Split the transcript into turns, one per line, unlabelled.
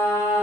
Uh...